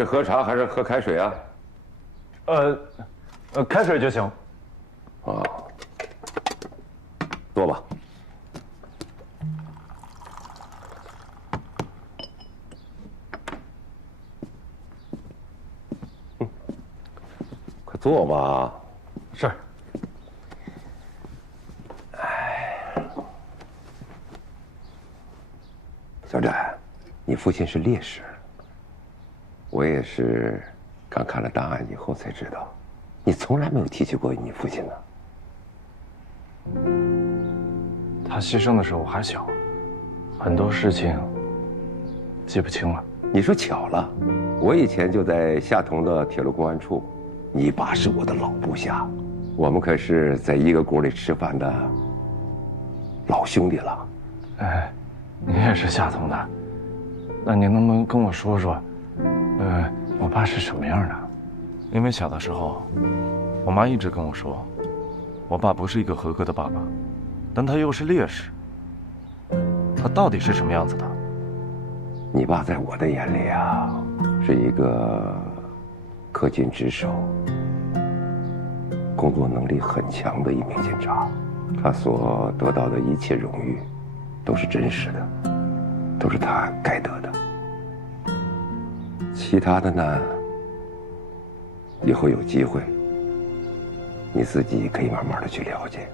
是喝茶还是喝开水啊？开水就行。啊，坐吧。快坐吧。是。小展，你父亲是烈士。我也是刚看了档案以后才知道，你从来没有提起过你父亲呢。他牺牲的时候我还小，很多事情记不清了。你说巧了，我以前就在下同的铁路公安处，你爸是我的老部下，我们可是在一个锅里吃饭的老兄弟了。哎，你也是下同的，那您能不能跟我说说，我爸是什么样的？因为小的时候，我妈一直跟我说，我爸不是一个合格的爸爸，但他又是烈士。他到底是什么样子的？你爸在我的眼里啊，是一个恪尽职守、工作能力很强的一名警察。他所得到的一切荣誉，都是真实的，都是他该得的。其他的呢，以后有机会，你自己可以慢慢的去了解。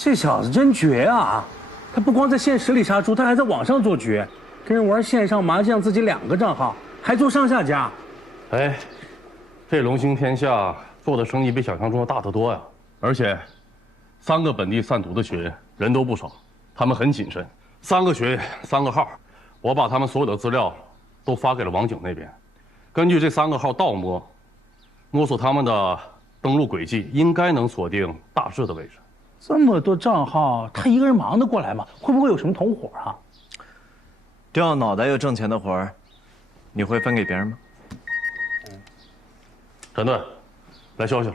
这小子真绝啊！他不光在现实里杀猪，他还在网上做绝，跟人玩线上麻将，自己2个账号，还做上下家。哎，这龙兴天下做的生意比想象中的大得多呀！而且，3个本地贩毒的学员人都不少，他们很谨慎，3个学员3个号，我把他们所有的资料都发给了王警那边，根据这3个号倒摸索他们的登录轨迹，应该能锁定大致的位置。这么多账号，他一个人忙得过来吗？会不会有什么同伙啊？掉脑袋又挣钱的活儿，你会分给别人吗？陈队，来消息了。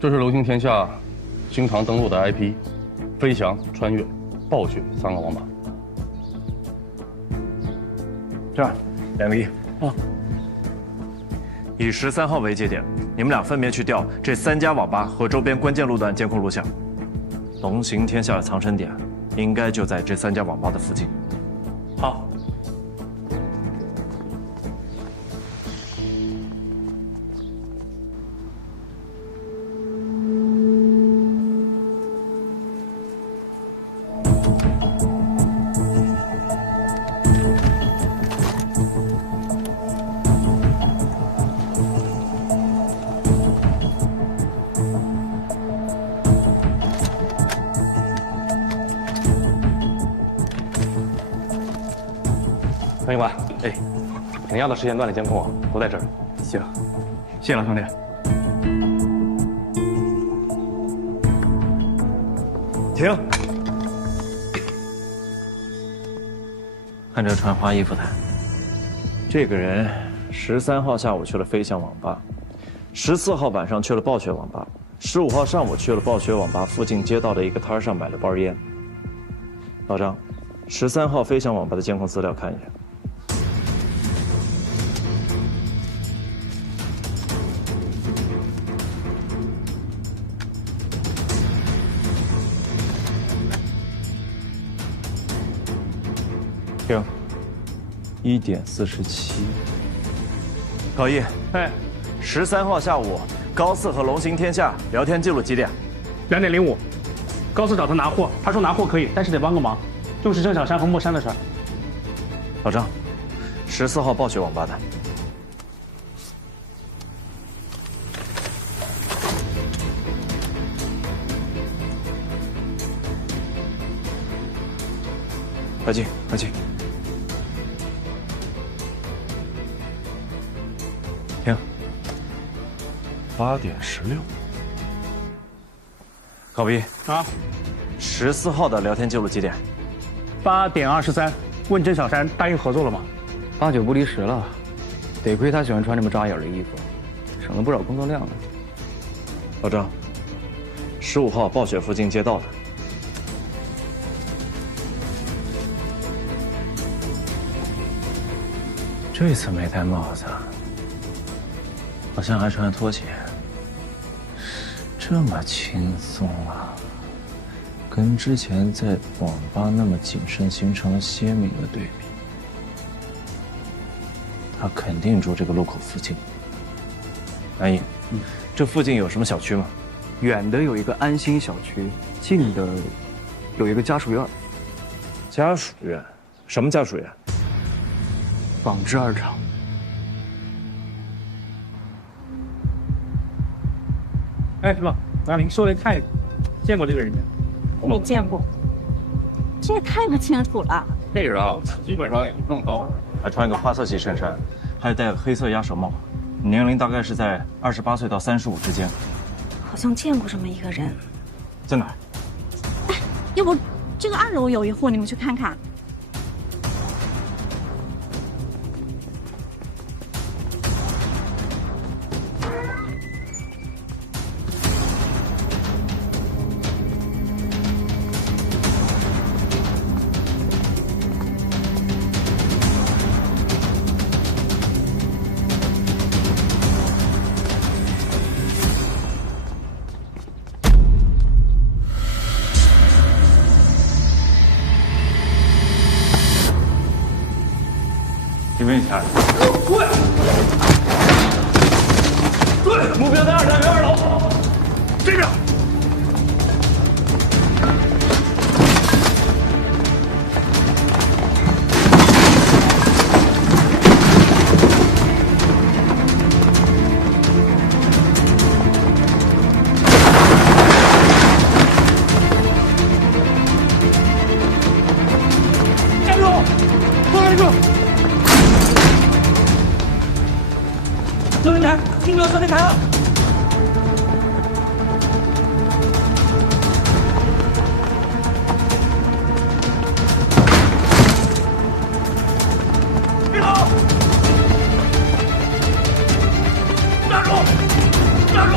这是龙兴天下经常登录的 IP， 飞翔、穿越、暴雪3个网码。这样，2个亿。啊。以13号为节点，你们俩分别去调这3家网吧和周边关键路段监控录像。龙行天下的藏身点，应该就在这3家网吧的附近。好。潘警官，哎，你要的时间段的监控都在这儿。行，谢谢老兄弟。停！看这穿花衣服的，这个人13号下午去了飞翔网吧，14号晚上去了暴雪网吧，15号上午去了暴雪网吧附近街道的一个摊上买了包烟。老张，13号飞翔网吧的监控资料看一眼。1:47。高一，哎13号下午，高四和龙行天下聊天记录几点？2:05。高四找他拿货，他说拿货可以，但是得帮个忙，就是郑小山和莫山的事儿。老张，14号暴雪王八蛋。快进，快进。停。8:16。高一啊，14号的聊天记录几点？8:23。问郑小山答应合作了吗？8、9不离10了，得亏他喜欢穿这么扎眼的衣服，省了不少工作量呢。老张，15号暴雪附近街道的。这次没戴帽子，好像还穿着拖鞋，这么轻松啊，跟之前在网吧那么谨慎形成了鲜明的对比。他肯定住这个路口附近。南一，这附近有什么小区吗？远的有一个安心小区，近的有一个家属院。家属院？什么家属院？纺织二厂。哎，什么？阿玲说的太见过这个人没？没见过，这也太不清楚了。这人啊，基本上也弄高，还穿一个花色系衬衫，还戴个黑色鸭舌帽，年龄大概是在28岁到35之间。好像见过这么一个人，在哪儿？哎，要不这个2楼有一户，你们去看看。请问一下，对，目标在2单元2楼，这边。站住！站住！收银台，听到收银台了。别跑！站住！站住！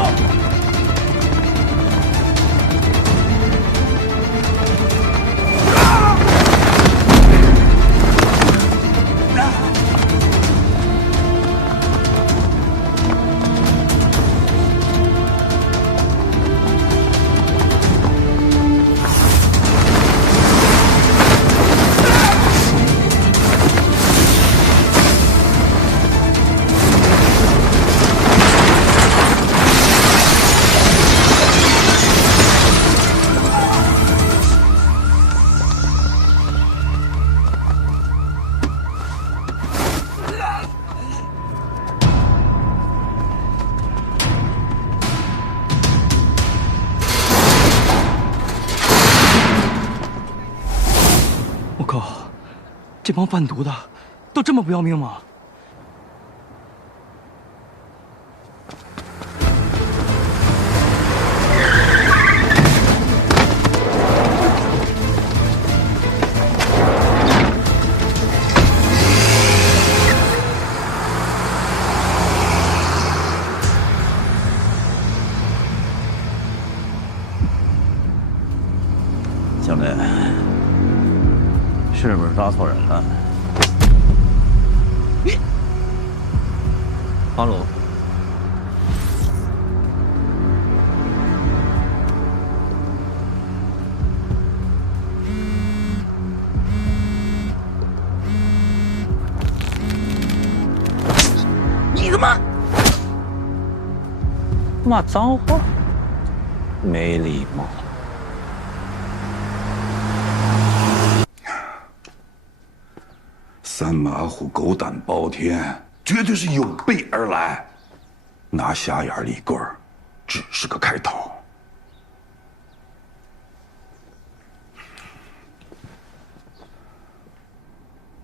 我靠，这帮贩毒的都这么不要命吗？兄弟，是不是抓错人了？哈喽，骂脏话，没礼貌。三马虎狗胆包天，绝对是有备而来。拿瞎眼李贵儿，只是个开头。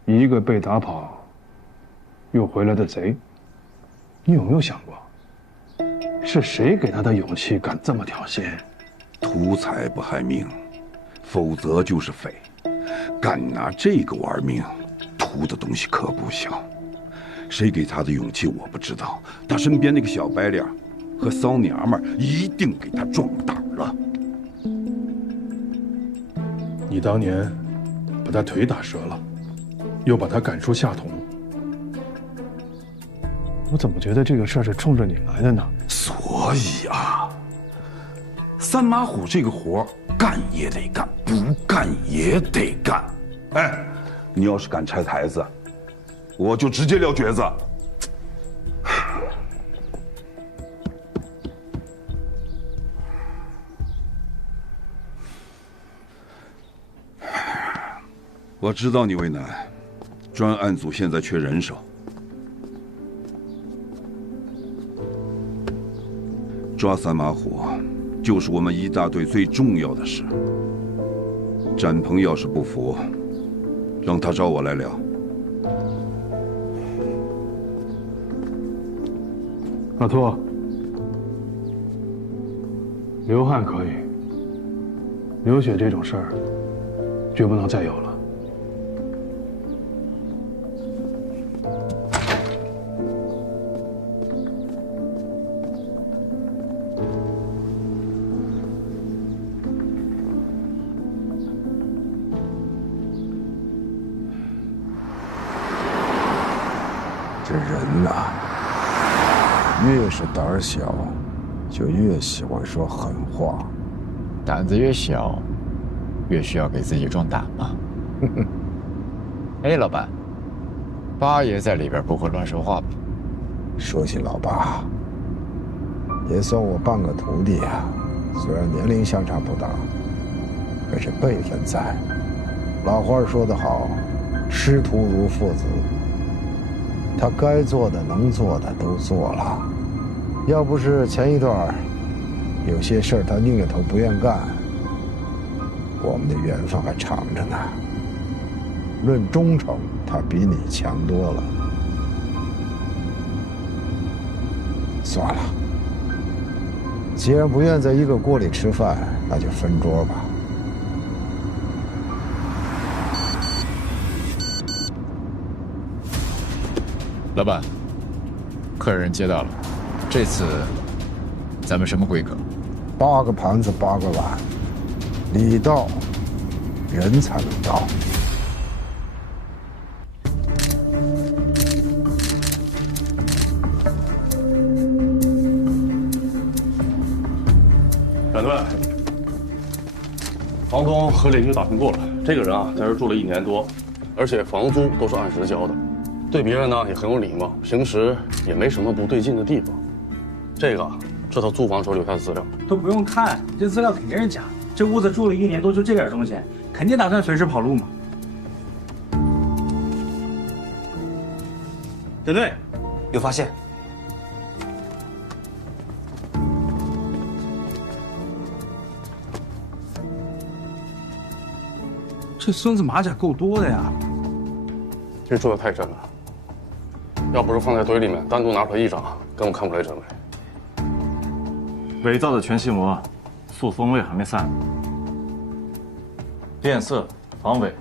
一个被打跑又回来的贼，你有没有想过，是谁给他的勇气敢这么挑衅？图财不害命，否则就是匪。敢拿这个玩命，图的东西可不小。谁给他的勇气我不知道，他身边那个小白脸和骚娘们一定给他壮胆了。你当年把他腿打折了，又把他赶出夏同，我怎么觉得这个事儿是冲着你来的呢？所以啊，三马虎这个活干也得干，不干也得干。哎，你要是敢拆台子，我就直接撂蹶子。我知道你为难，专案组现在缺人手，抓三马虎就是我们一大队最重要的事。展鹏要是不服，让他找我来聊。老秃，流汗可以，流血这种事儿绝不能再有了。这人呐，越是胆儿小，就越喜欢说狠话。胆子越小，越需要给自己壮胆嘛。哎，老板，八爷在里边不会乱说话吧？说起老八，也算我半个徒弟啊。虽然年龄相差不大，可是辈分在。老话说得好，师徒如父子。他该做的、能做的都做了，要不是前一段有些事儿他宁头不愿干，我们的缘分还长着呢。论忠诚，他比你强多了。算了，既然不愿在一个锅里吃饭，那就分桌吧。老板，客人接到了，这次咱们什么规格？8个盘子8个碗，礼到，人才能到。展队，房东和邻居打听过了，这个人啊，在这住了1年多，而且房租都是按时交的。对别人呢也很有礼貌，平时也没什么不对劲的地方。这个是他租房时候留下的资料，都不用看，这资料肯定是假的。这屋子住了1年多，就这点东西，肯定打算随时跑路嘛。对对，有发现。这孙子马甲够多的呀！这做的太真了。要不是放在堆里面，单独拿出来一张，根本看不出来真伪。伪造的全息膜，塑风味还没散。变色防伪，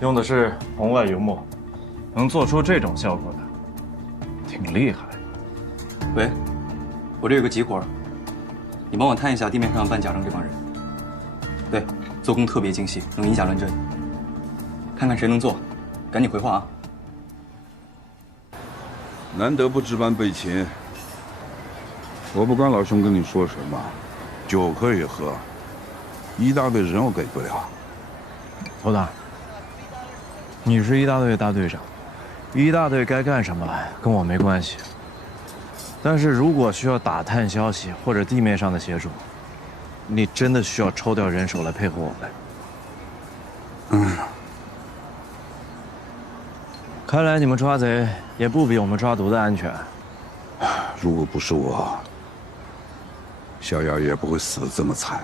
用的是红外油墨，能做出这种效果的，挺厉害。喂，我这有个急活，你帮我探一下地面上办假证这帮人。对，做工特别精细，能以假乱真。看看谁能做，赶紧回话啊！难得不值班备勤，我不管老兄跟你说什么，酒可以喝，一大队人我给不了。头大，你是一大队大队长，一大队该干什么跟我没关系。但是如果需要打探消息或者地面上的协助，你真的需要抽调人手来配合我们。看来你们抓贼也不比我们抓毒的安全。如果不是我，小燕也不会死得这么惨。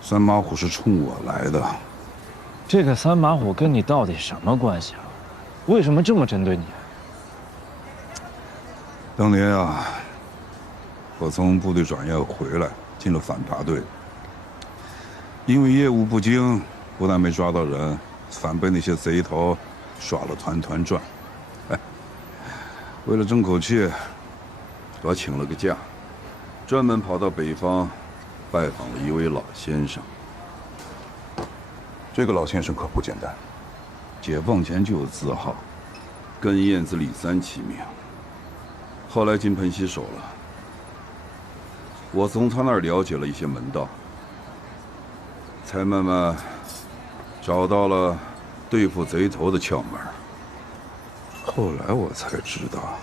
三马虎是冲我来的。这个三马虎跟你到底什么关系啊？为什么这么针对你？当年啊，我从部队转业回来，进了反扒队。因为业务不精，不但没抓到人，反被那些贼头耍了团团转。为了争口气，我请了个假，专门跑到北方，拜访了一位老先生。这个老先生可不简单，解放前就有字号，跟燕子李三齐名。后来金盆洗手了，我从他那儿了解了一些门道，才慢慢找到了对付贼头的窍门。后来我才知道，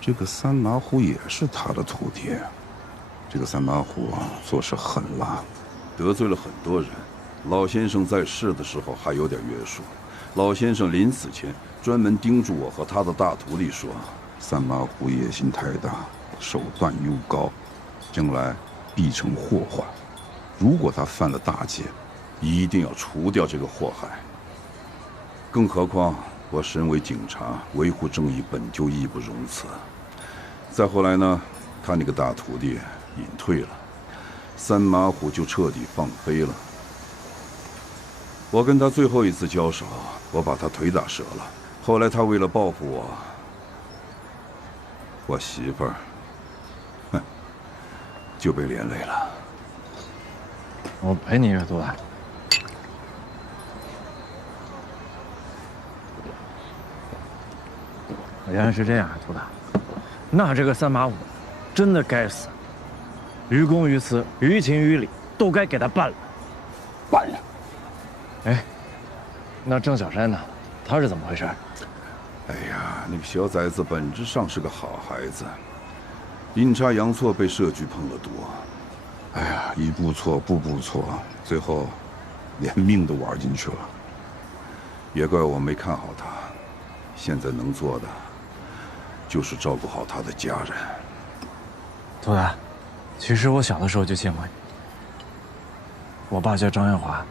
这个三马虎也是他的徒弟。这个三马虎啊，做事狠辣，得罪了很多人。老先生在世的时候还有点约束，老先生临死前专门叮嘱我和他的大徒弟说，三马虎野心太大，手段又高，将来必成祸患。如果他犯了大戒，一定要除掉这个祸害。更何况我身为警察，维护正义本就义不容辞。再后来呢，他那个大徒弟隐退了，三马虎就彻底放飞了。我跟他最后一次交手，我把他腿打折了。后来他为了报复我媳妇儿，就被连累了。我陪你阅读啊。原来是这样啊，涂大。那这个三马虎，真的该死，于公于私，于情于理，都该给他办了。办了。哎，那郑小山呢？他是怎么回事？哎呀，那个小崽子本质上是个好孩子，阴差阳错被社局碰了毒。哎呀，一步错，步步错，最后连命都玩进去了。也怪我没看好他，现在能做的就是照顾好他的家人。涂大，其实我小的时候就见过你。我爸叫张艳华。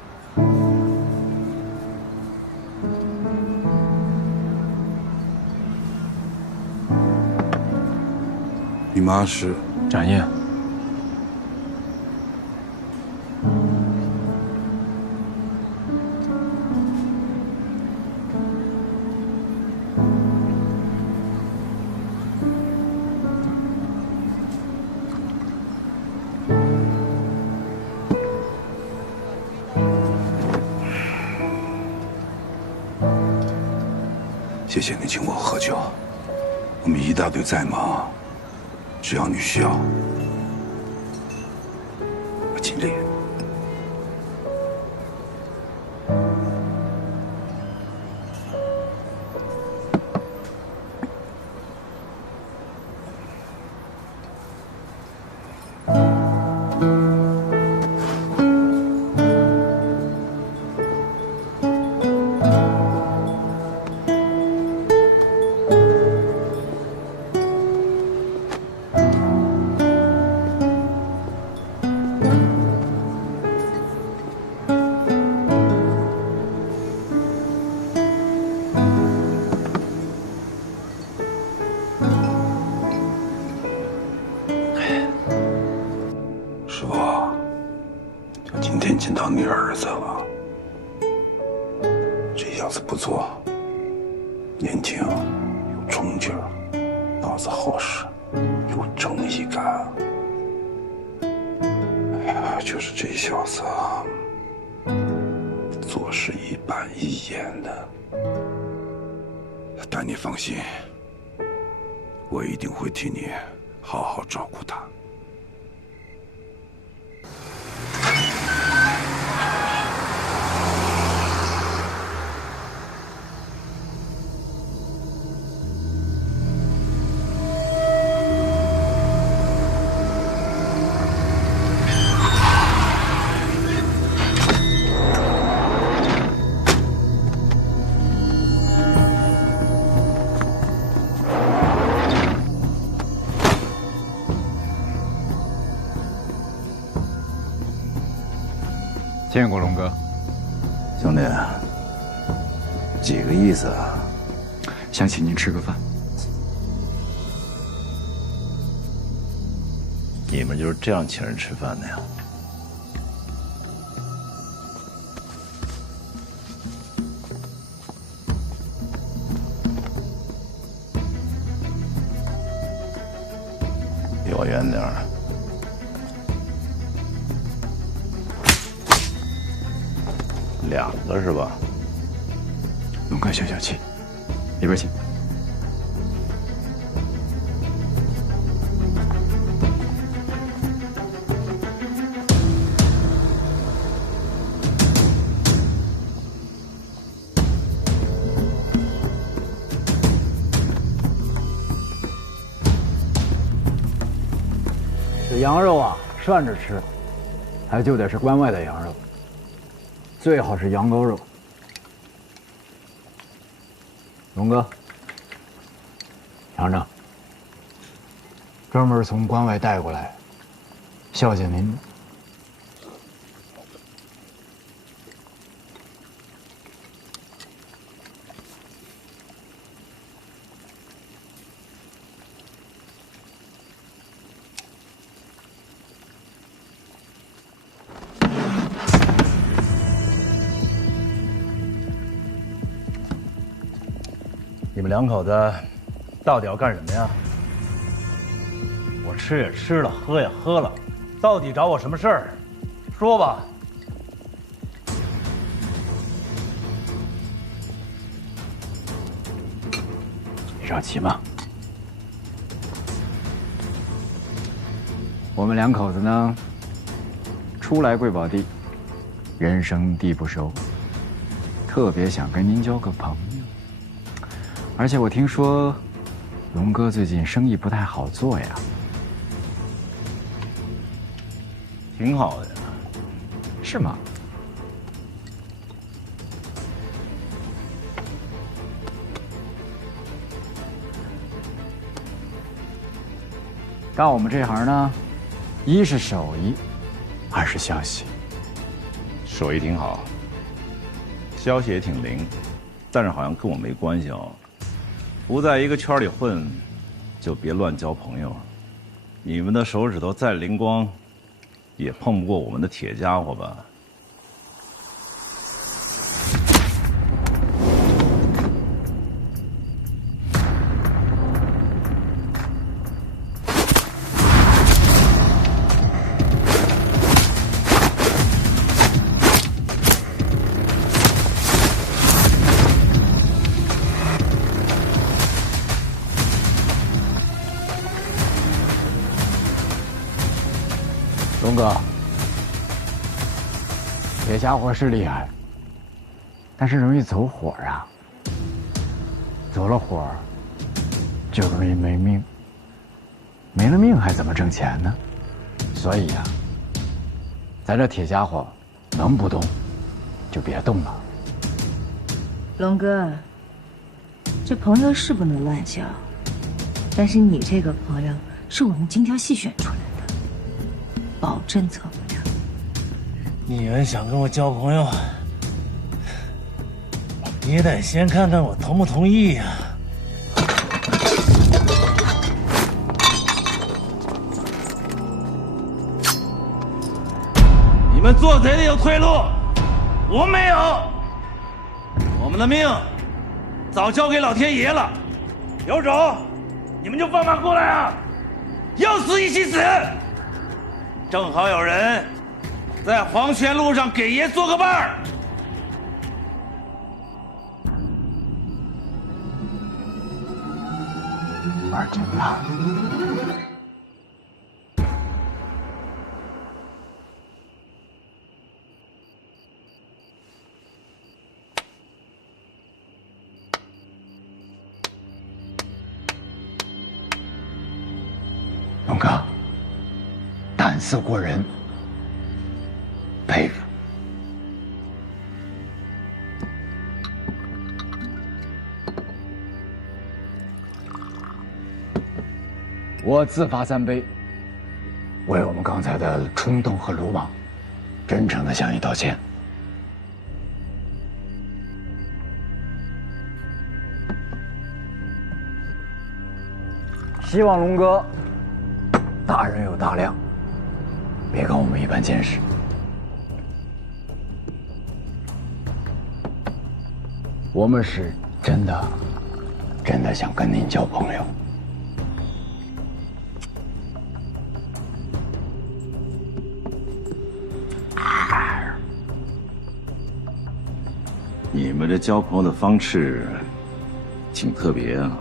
你妈是展燕。谢谢你请我喝酒，我们一大队再忙，只要你需要，我尽力。师傅，我今天见到你儿子了。这小子不错，年轻，有冲劲儿，脑子好使，有正义感。哎呀，就是这小子啊，做事一板一眼的。但你放心，我一定会替你好好照顾他。见过龙哥。兄弟，几个意思啊？想请您吃个饭。你们就是这样请人吃饭的呀？离我远点儿！两个是吧？龙哥消消气，里边请。这羊肉啊，涮着吃，还就得是关外的羊肉，最好是羊羔肉。龙哥，尝尝，专门从关外带过来，孝敬您的。你们两口子到底要干什么呀？我吃也吃了，喝也喝了，到底找我什么事儿？说吧。你着急吗？我们两口子呢，初来贵宝地，人生地不熟，特别想跟您交个朋友。而且我听说，龙哥最近生意不太好做呀。挺好的呀。是吗？干我们这行呢，一是手艺，二是消息。手艺挺好，消息也挺灵，但是好像跟我没关系哦。不在一个圈里混，就别乱交朋友。你们的手指头再灵光，也碰不过我们的铁家伙吧？龙哥，这家伙是厉害，但是容易走火啊。走了火，就容易没命。没了命还怎么挣钱呢？所以呀，咱这铁家伙能不动，就别动了。龙哥，这朋友是不能乱交，但是你这个朋友是我们精挑细选出来的，保证错不了。你们想跟我交朋友，也得先看看我同不同意呀。你们做贼的有退路，我没有。我们的命早交给老天爷了，有种你们就放马过来啊！要死一起死！正好有人在黄泉路上给爷做个伴儿。玩真大。龙哥，胆色过人，佩服。我自罚3杯，为我们刚才的冲动和鲁莽，真诚的向你道歉。希望龙哥大人有大量，别跟我们一般见识。我们是真的想跟您交朋友。你们这交朋友的方式挺特别啊。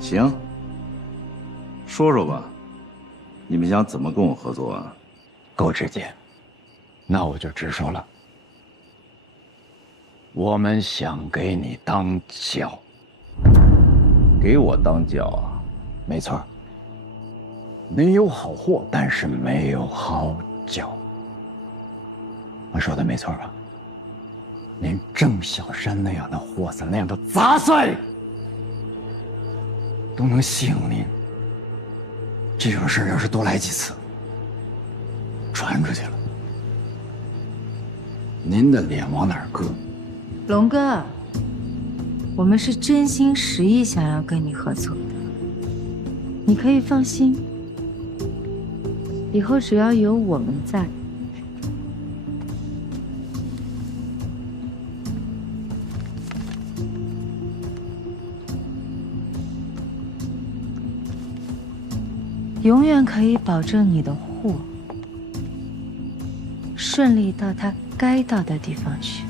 行，说说吧，你们想怎么跟我合作啊？够直接，那我就直说了。我们想给你当脚。给我当脚啊？没错。您有好货，但是没有好脚。我说的没错吧？连郑小山那样的货色，那样的杂碎，都能吸引您。这种事要是多来几次，传出去了，您的脸往哪儿搁？龙哥，我们是真心实意想要跟你合作的，你可以放心。以后只要有我们在，永远可以保证你的货顺利到它该到的地方去。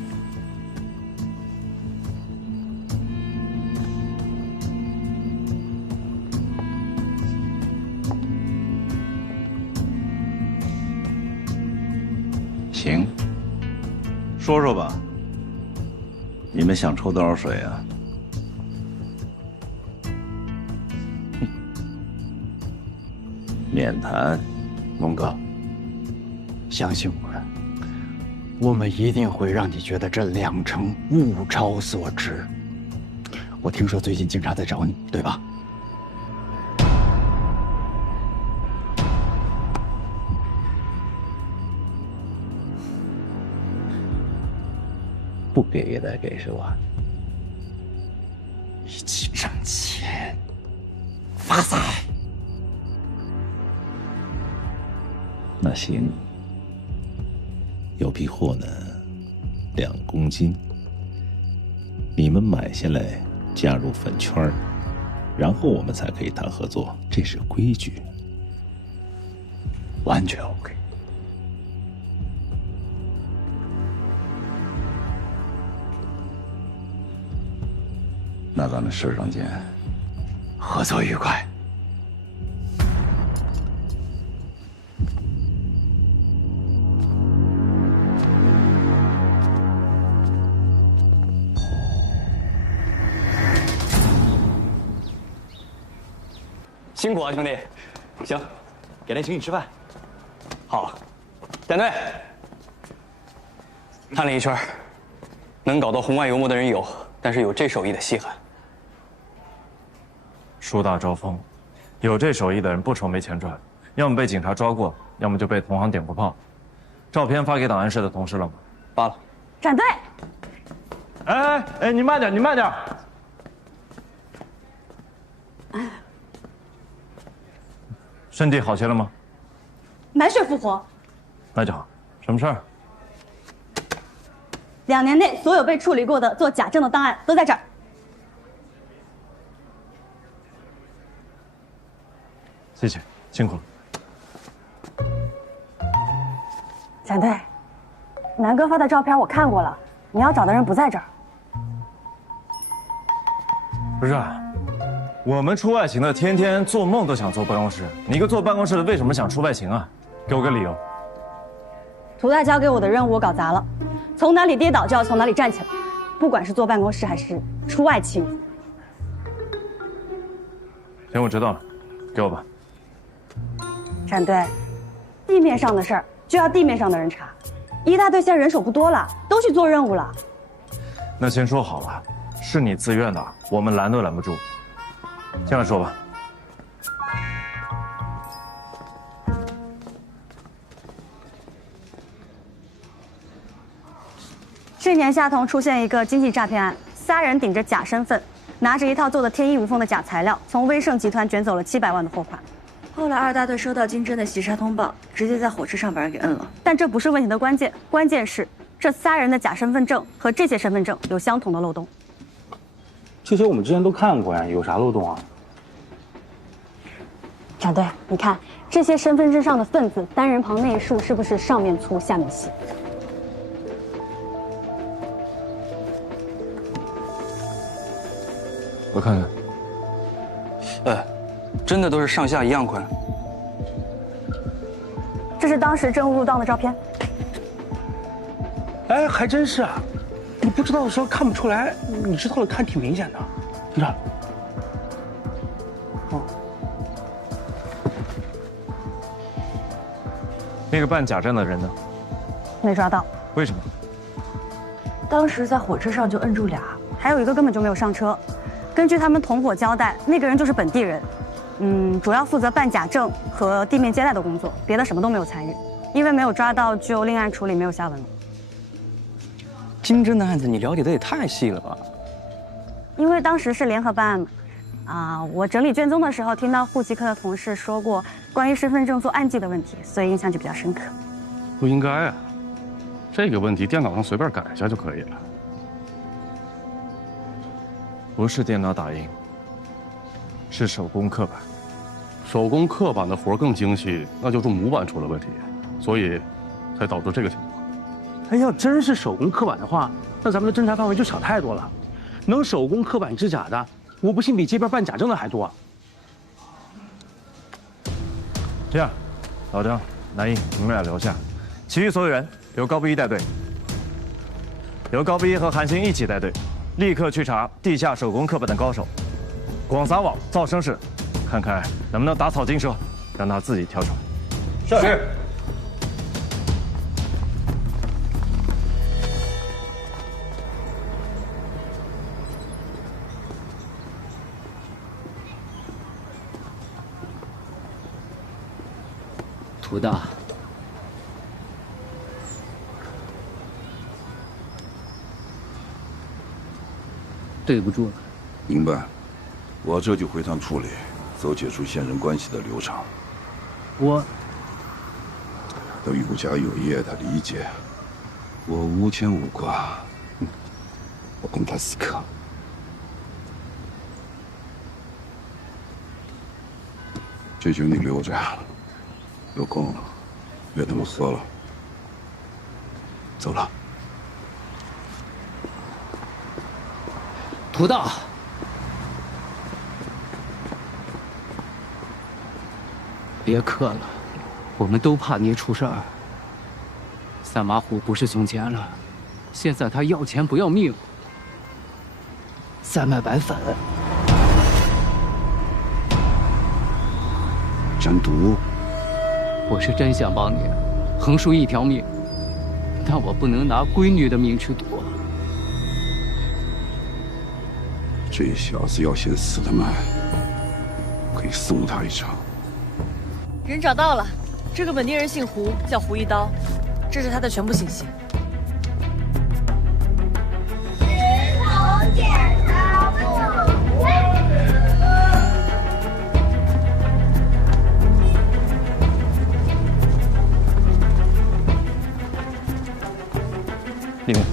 行，说说吧，你们想抽多少水啊？免谈。龙哥，相信我们，我们一定会让你觉得这2成物超所值。我听说最近警察在找你，对吧？不给也得给是吧？一起挣钱，发财。那行，有批货呢，2公斤，你们买下来加入粉圈，然后我们才可以谈合作，这是规矩。完全 OK。那咱们市上见，合作愉快。辛苦啊，兄弟！行，改天请你吃饭。好，站队。看了一圈，能搞到红外油墨的人有，但是有这手艺的稀罕。树大招风，有这手艺的人不愁没钱赚，要么被警察抓过，要么就被同行点过炮。照片发给档案室的同事了吗？发了。站队！哎，你慢点，你慢点。身体好些了吗？满血复活。那就好。什么事儿？2年内所有被处理过的做假证的档案都在这儿。谢谢，辛苦了。展队，南哥发的照片我看过了，你要找的人不在这儿。不是啊，我们出外勤的天天做梦都想坐办公室，你一个坐办公室的为什么想出外勤啊？给我个理由。涂大交给我的任务我搞砸了，从哪里跌倒就要从哪里站起来，不管是坐办公室还是出外勤。行，我知道了，给我吧。展队，地面上的事儿就要地面上的人查，一大队现在人手不多了，都去做任务了。那先说好了，是你自愿的，我们拦都拦不住。进来说吧。去年夏同出现一个经济诈骗案，3人顶着假身份，拿着一套做的天衣无缝的假材料，从威盛集团卷走了700万的货款。后来二大队收到金针的袭杀通报，直接在火车上把人给摁了。但这不是问题的关键，关键是这3人的假身份证和这些身份证有相同的漏洞。这些我们之前都看过呀，有啥漏洞啊？展队，你看这些身份证上的分字单人旁那一竖是不是上面粗下面细？我看看。真的都是上下一样宽。这是当时证物入档的照片。哎，还真是啊！你不知道的时候看不出来，你知道了看挺明显的。你看，哦，那个办假证的人呢？没抓到。为什么？当时在火车上就摁住俩，还有一个根本就没有上车。根据他们同伙交代，那个人就是本地人，主要负责办假证和地面接待的工作，别的什么都没有参与。因为没有抓到，就另案处理，没有下文了。金针的案子你了解的也太细了吧？因为当时是联合办案嘛，我整理卷宗的时候听到户籍科的同事说过关于身份证做暗记的问题，所以印象就比较深刻。不应该啊，这个问题电脑上随便改一下就可以了。不是电脑打印，是手工刻板。手工刻板的活更精细，那就是模板出了问题，所以才导致这个情况。哎，要真是手工刻板的话，那咱们的侦查范围就小太多了。能手工刻板制假的，我不信比街边办假证的还多。这样，老张、南一，你们俩留下，其余所有人由高不一带队，由高不一和韩星一起带队，立刻去查地下手工刻板的高手，广撒网造声势，看看能不能打草惊蛇，让他自己跳出来。是。涂大，对不住了。明白，我这就回趟处理，走解除现任关系的流程。我都有家有业的理解，我无牵无挂，我跟他死磕。这酒你留着，有空约他们喝了。走了。涂大，别客了，我们都怕你出事儿。三马虎不是从前了，现在他要钱不要命，3卖白粉。真毒！我是真想帮你，横竖一条命，但我不能拿闺女的命去赌。这小子要先死的慢，可以送他一程。人找到了，这个本地人姓胡，叫胡一刀，这是他的全部信息。石头剪刀布。里面。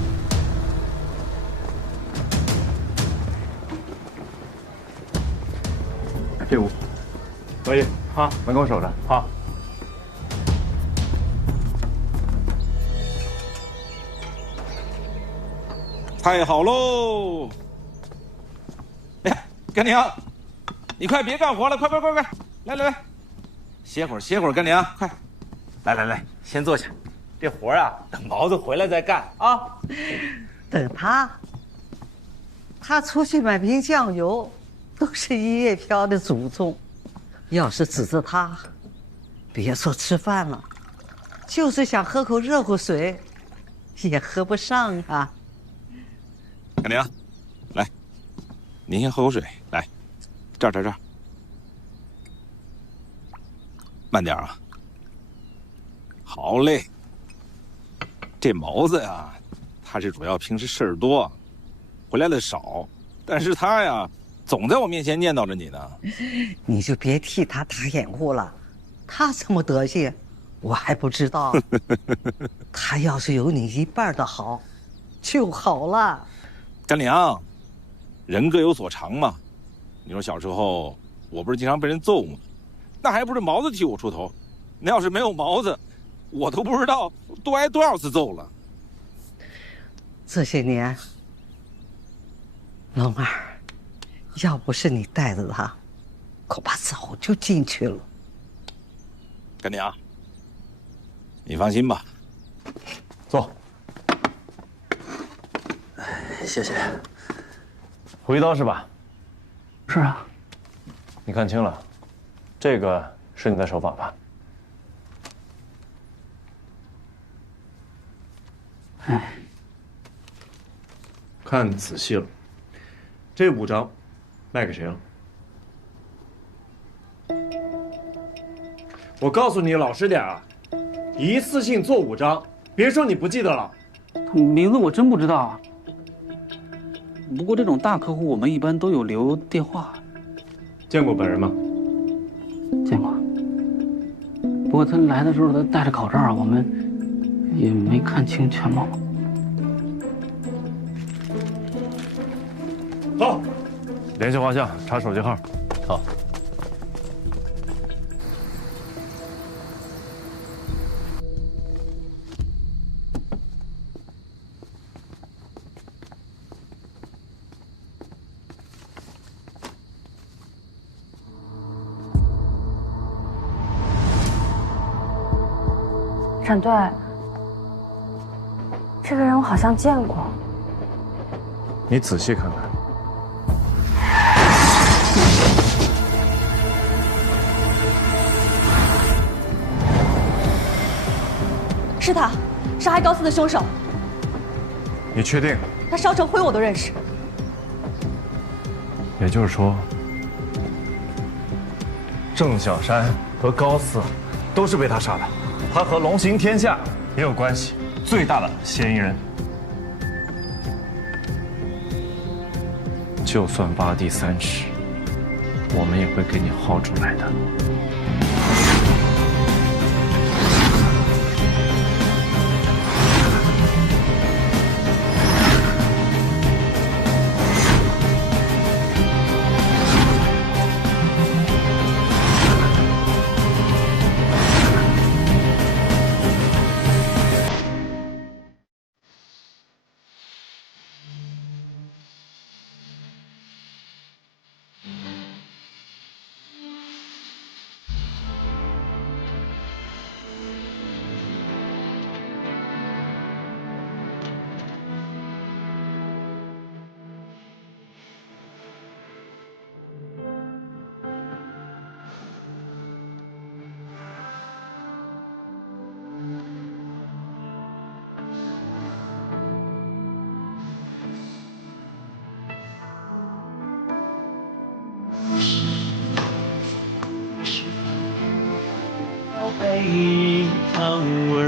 这屋，可以啊，门口守着。好。太好喽！哎呀，干娘，你快别干活了，快，来，歇会儿，干娘，快，来，先坐下。这活啊，等毛子回来再干啊。等他出去买瓶酱油，都是1月飘的祖宗。要是指着他，别说吃饭了，就是想喝口热乎水，也喝不上啊。干娘，来，您先喝口水，来，这儿，慢点啊。好嘞。这毛子呀，他是主要平时事儿多，回来的少，但是他呀，总在我面前念叨着你呢。你就别替他打掩护了，他什么德行，我还不知道。他要是有你一半的好，就好了。干娘，人各有所长嘛。你说小时候我不是经常被人揍吗？那还不是毛子替我出头。那要是没有毛子，我都不知道多挨多少次揍了。这些年，龙儿，要不是你带着他，恐怕早就进去了。干娘，你放心吧。坐。谢谢。胡一刀是吧？是啊。你看清了，这个是你的手法吧？哎，看仔细了，这5张卖给谁了？我告诉你老实点啊，一次性做5张，别说你不记得了。名字我真不知道啊。不过这种大客户我们一般都有留电话。见过本人吗？见过。不过他来的时候他戴着口罩，我们也没看清全貌。好，联系画像，查手机号。好。沈队，这个人我好像见过。你仔细看看。是他，杀害高四的凶手。你确定？他烧成灰我都认识。也就是说，郑小山和高四都是被他杀的，他和龙行天下也有关系，最大的嫌疑人。就算挖地3尺，我们也会给你薅出来的。背影，让我